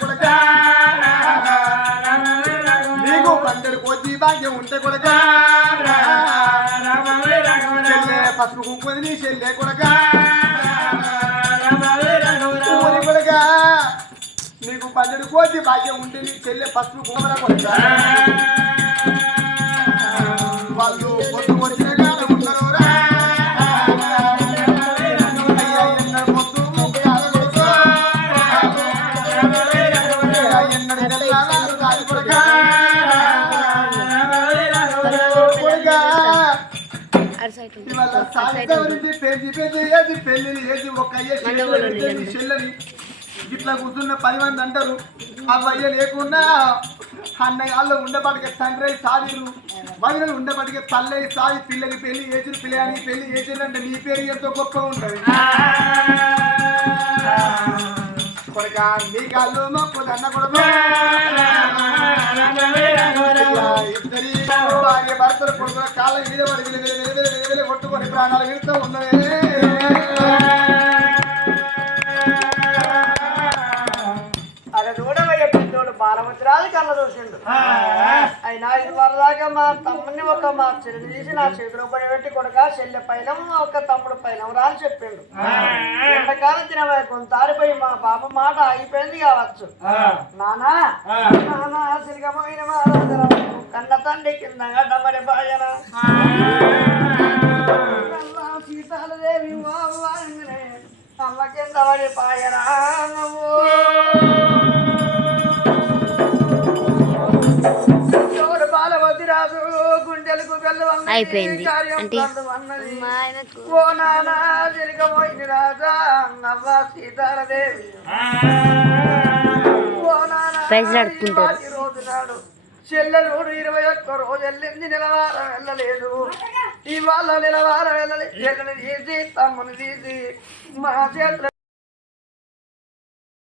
కొడక. నీకు పంటలు పోతి భాగ్యం ఉంటే కొడక. చెల్లె పసుపు కుంకుమది నీ చెల్లె కొడక. కొడక. నీకు పంటలు కోతి భాగ్యం ఉంటే నీ చెల్లె పసుపు కుంకుమరా కొడక. ఇవాళ పెళ్ళి ఏది ఏది ఒక చెల్లెని ఇట్లా కూర్చున్న పది మంది అంటారు అవ్వయ్య లేకున్నా అన్నయ్య వాళ్ళు ఉండబడికే తండ్రి సాదిరు వదిలి ఉండబడికే తల్లై సాది పిల్లకి పెళ్ళి ఏజులు పిల్లని పెళ్ళి ఏజులు అంటే నీ పేరు ఎంతో గొప్ప ఉంటుంది. కొడుక నీ కాళ్ళు మొక్కుదన్న కొడుకు. భార్య భర్తలు కొడుకుల కాళ్ళ మీద పడి విలు విలు విలు విలు కొట్టుకొని ప్రాణాలు విడుతూ ఉన్నవే. అరే చూడవయ్య పెద్దోడు బాలమతిరాజు కళ్ళ చూసిండు అయినా ఇది వరదాకా మా తమ్ముని ఒక మా చెల్లిని తీసి నా చేతిలో పడి పెట్టి కొడుక చెల్లె పైలం ఒక తమ్ముడు పైలం రా అని చెప్పిండు ఎంతకాలం తినవే కొంతారిపోయి మా బాబు మాట అయిపోయింది కావచ్చు. నానా నానా సిరిగమైన మహారాజరా కన్న తండ్రి కింద గడ్డమరి బాయన సీతాలదేవి అమ్మ కింద పడి నువ్వు? వెళ్ళవన్నది, అయిపోయింది. కార్యం అంటే. ఓ నానా జరిగబోయింది రాజా నవ్వ చెల్లెలు ఇరవై ఒక్క రోజు వెళ్ళింది నిలవారం వెళ్ళలేదు. ఇవాళ నిలవారం వెళ్ళలేదు. చెల్లెని తీసి తమ్ముని తీసి మా చేతుల